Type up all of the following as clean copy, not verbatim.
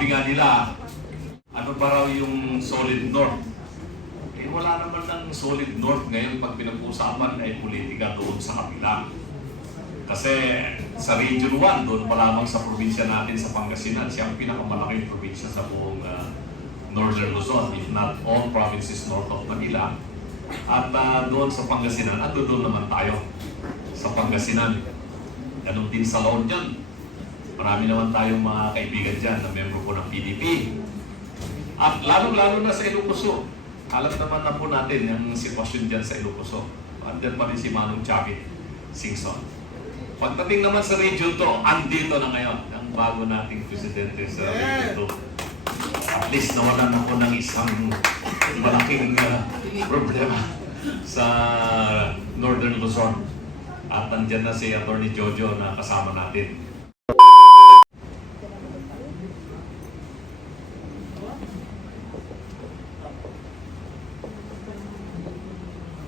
sabi nga nila, ano ba raw yung solid north? Eh wala naman ng solid north ngayon pag pinag-uusapan ay politika doon sa kabila. Kasi sa Region 1, doon pa lamang sa probinsya natin sa Pangasinan, siya ang pinakamalaking probinsya sa buong Northern Luzon, if not all provinces north of Manila. At doon sa Pangasinan, at doon naman tayo sa Pangasinan. Ganun din sa La Union. Marami naman tayong mga kaibigan dyan na membro po ng PDP. At lalo-lalo na sa Ilocos. Alam naman na po natin yung sitwasyon dyan sa Ilocos. Andyan pa rin si Manong Chavit Singson. Pagdating naman sa Region 2, andito na ngayon ang bago nating presidente sa Region 2. At least nawalan ako ng isang malaking problema sa Northern Luzon. At andyan na si Atty. Jojo na kasama natin.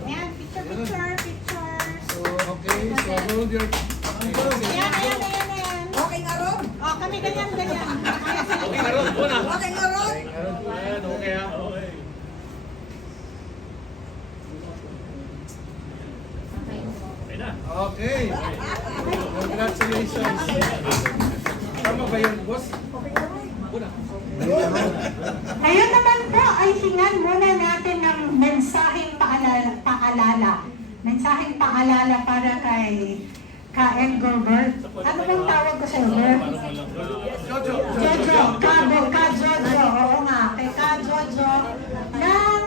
Ayan, picture. So, okay, so hold your... Ayan. Okay nga ron. Oh, kami ganyan. Okay na ron, muna. Okay nga ron. Ayan, okay ha. Okay. Congratulations. Tama ba yun, boss? Muna. Ngayon naman po ay hingan muna natin ng mensaheng paalala. Mensaheng paalala para kay Ka-Engelbert. Ano bang tawag ko sa'yo, Bert? Jojo. Jojo. Ka-Jojo. Oo nga, kay Ka-Jojo. Ng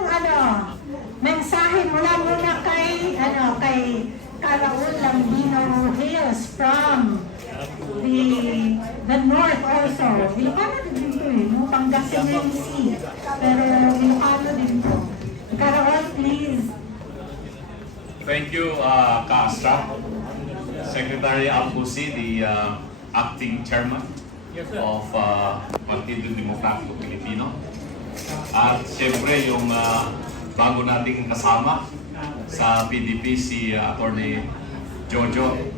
mensahe mula muna kay Karaul Lambino Hills from the north also. Ilocano din to no? Pangasinan Sea. Pero Ilocano din to. Karaul, please. Thank you, Ka-Astra. Secretary Albusi, the acting chairman of Partido Demokratiko Pilipino. At siyempre yung bago nating kasama sa PDP si Atty. Jojo.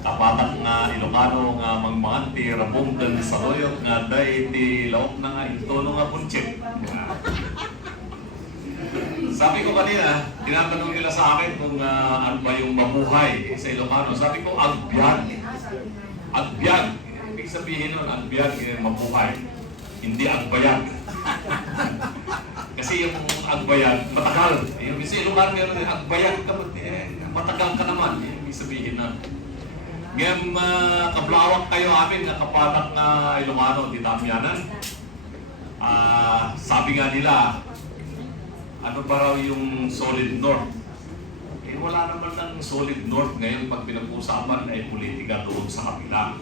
Kapatak nga Ilocano nga mangmanti, rabonggan sa loyot nga day ti laok na nga itono nga punchit. Sabi ko kanina, tinatanong nila sa akin kung ano ba yung mabuhay sa Ilocano. Sabi ko, agbyag. Agbyag. Ibig sabihin nun, agbyag, mabuhay. Hindi agbayag. Kasi yung agbayag, matagal. Yung sa Ilocano meron din, agbayag ka, matagal ka naman. Ibig sabihin nun. Ngayon, kablawak kayo amin na kapatak na Ilocano, di tamyanan. Sabi nga nila, ano ba raw yung solid north? Eh wala naman ng solid north ngayon pag pinag-uusapan ay politika doon sa kabila.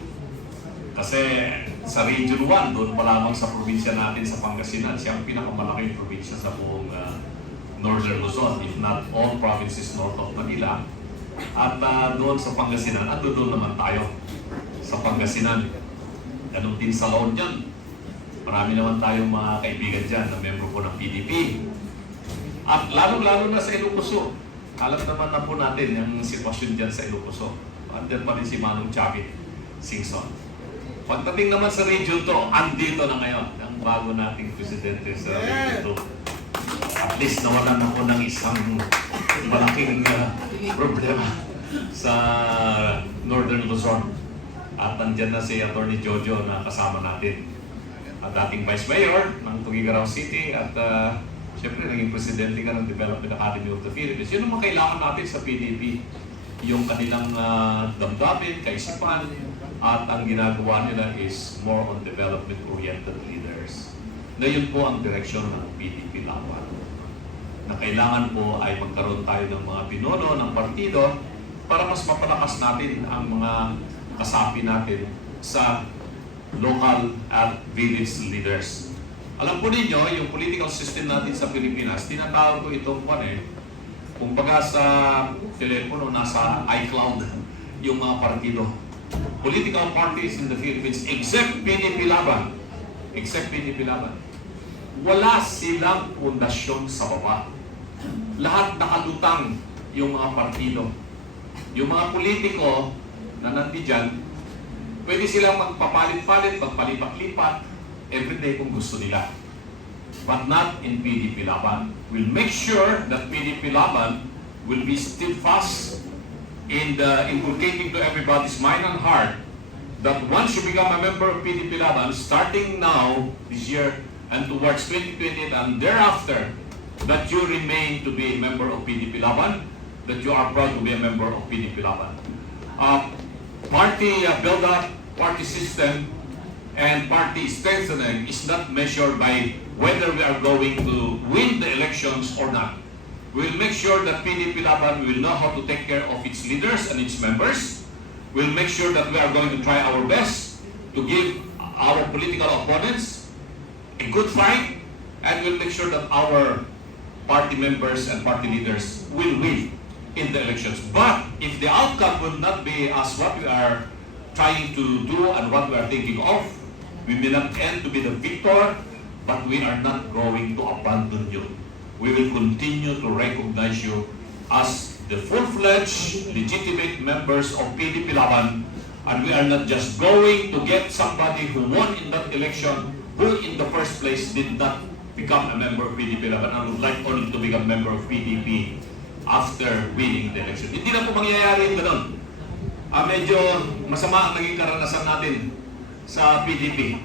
Kasi sa Region 1, doon pa lamang sa probinsya natin sa Pangasinan, siya ang pinakamalaking probinsya sa buong Northern Luzon, if not all provinces north of Manila. At doon sa Pangasinan, at doon naman tayo sa Pangasinan. Ganun din sa La Union. Marami naman tayong mga kaibigan dyan na membro po ng PDP. At lalo-lalo na sa Ilocos. Alam naman na po natin yung sitwasyon dyan sa Ilocos. Andyan pa rin si Manong Chavit Singson. Pagdating naman sa Region 2, andito na ngayon ang bago nating presidente sa Region 2. At least nawalan ako ng isang malaking problema sa Northern Luzon. At andyan na si Atty. Jojo na kasama natin. At dating Vice Mayor ng Tuguegarao City at siyempre, naging presidente ka ng Development Academy of the Philippines. Yun ang kailangan natin sa PDP. Yung kanilang damdamin, kaisipan, at ang ginagawa nila is more on development-oriented leaders. Na yun po ang direksyon ng PDP Lawan. Na kailangan po ay magkaroon tayo ng mga pinuno ng partido para mas mapalakas natin ang mga kasapi natin sa local at village leaders. Alam po ninyo, yung political system natin sa Pilipinas, tinatawag ko itong kumbaga sa telepono, nasa iCloud yung mga partido. Political parties in the Philippines, except PDP Laban, wala silang pundasyon sa baba. Lahat nakalutang yung mga partido. Yung mga politiko na nandiyan, pwede silang magpapalit-palit, magpalipat-lipat, everyday kung gusto nila. But not in PDP Laban. We'll make sure that PDP Laban will be steadfast in inculcating to everybody's mind and heart that once you become a member of PDP Laban, starting now, this year, and towards 2028 and thereafter, that you remain to be a member of PDP Laban, that you are proud to be a member of PDP Laban. Party build-up, party system, and party strengthening is not measured by whether we are going to win the elections or not. We'll make sure that PDP Laban will know how to take care of its leaders and its members. We'll make sure that we are going to try our best to give our political opponents a good fight, and we'll make sure that our party members and party leaders will win in the elections. But if the outcome will not be as what we are trying to do and what we are thinking of, we may not end to be the victor, but we are not going to abandon you. We will continue to recognize you as the full-fledged, legitimate members of PDP Laban, and we are not just going to get somebody who won in that election, who in the first place did not become a member of PDP Laban and would like only to become a member of PDP after winning the election. Hindi na po mangyayari yung ganun. Medyo masama ang naging karanasan natin sa PDP.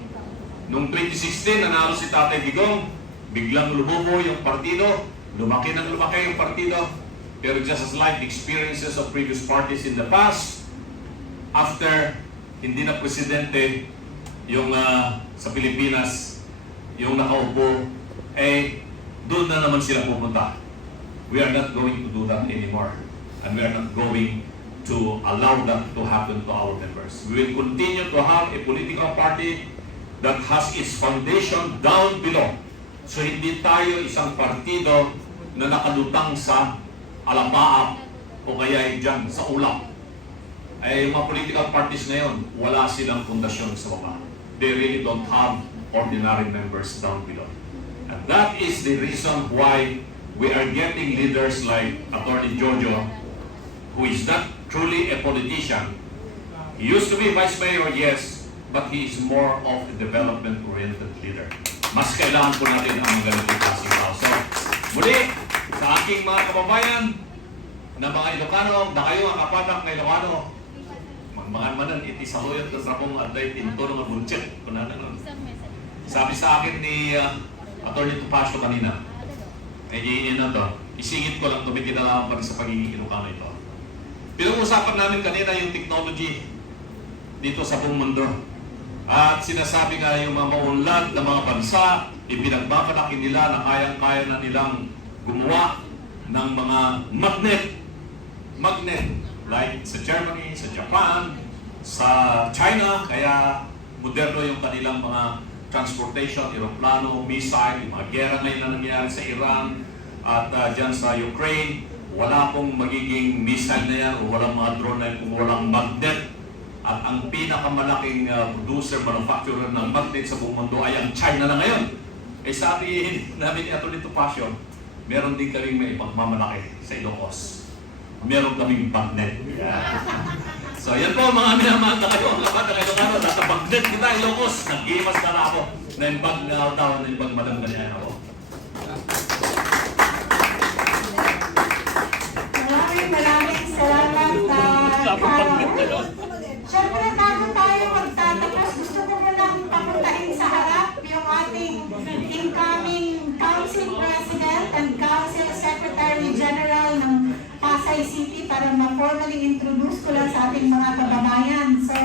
Noong 2016, nanalo si Tatay Digong, biglang lumubo yung partido, lumaki yung partido, pero just as like the experiences of previous parties in the past, after hindi na presidente yung sa Pilipinas, yung nakaupo, doon na naman sila pupunta. We are not going to do that anymore, and we are not going to allow that to happen to our members. We will continue to have a political party that has its foundation down below. So hindi tayo isang partido na nakalutang sa alapaap o kaya dyan sa ulap. Yung mga political parties ngayon, wala silang pundasyon sa baba. They really don't have ordinary members down below. And that is the reason why we are getting leaders like Attorney Jojo, who is not truly a politician. He used to be vice mayor, yes, but he is more of a development-oriented leader. Mas kailangan po natin ang ganitong klaseng tao. So, muli, sa aking mga kababayan na mga Ilocano, na kayo ang kapatak na Ilocano, mga manan itisahoyan ka sa akong aday tinto ng bunchit. Sabi sa akin ni Attorney Tupasio kanina, na to, isingit ko lang, tumitinala pa rin sa pagiging Ilocano ito. Pinag-usapan namin kanina yung technology dito sa buong mundo. At sinasabi nga yung mga maunlad na mga bansa, ipinagbabalaki nila na kayang-kaya na nilang gumawa ng mga magnet, like sa Germany, sa Japan, sa China, kaya moderno yung kanilang mga transportation, aeroplano, missile, yung mga gera ngayon na nangyayari sa Iran at dyan sa Ukraine, wala pong magiging missile na yan o walang mga drone na yan kung walang magnet. At ang pinakamalaking producer, manufacturer ng magnet sa buong mundo ay ang China na ngayon. Sabi namin ito nito Passion, meron din kaming may pagmamalaki sa Ilocos. Meron kaming magnet. Yeah. So yan po mga minamahal na kayo, ang laban na kayo nasa magnet kita Ilocos, nag-imas na ako na yung bag na tawag na yung bag malang ako. Maraming salamat, Carol. Siyempre, bago tayo magtatapos, gusto ko lang papuntahin sa harap yung ating incoming Council President and Council Secretary General ng Pasay City para ma-formally introduce ko lang sa ating mga kababayan. So,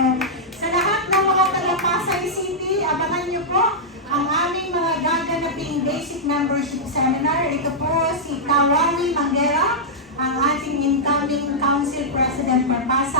sa lahat ng mga taga-Pasay City, abangan niyo po ang aming mga gaganaping basic membership seminar. Ito po si Kawawi Manguera, ang ating incoming Council President for Pasay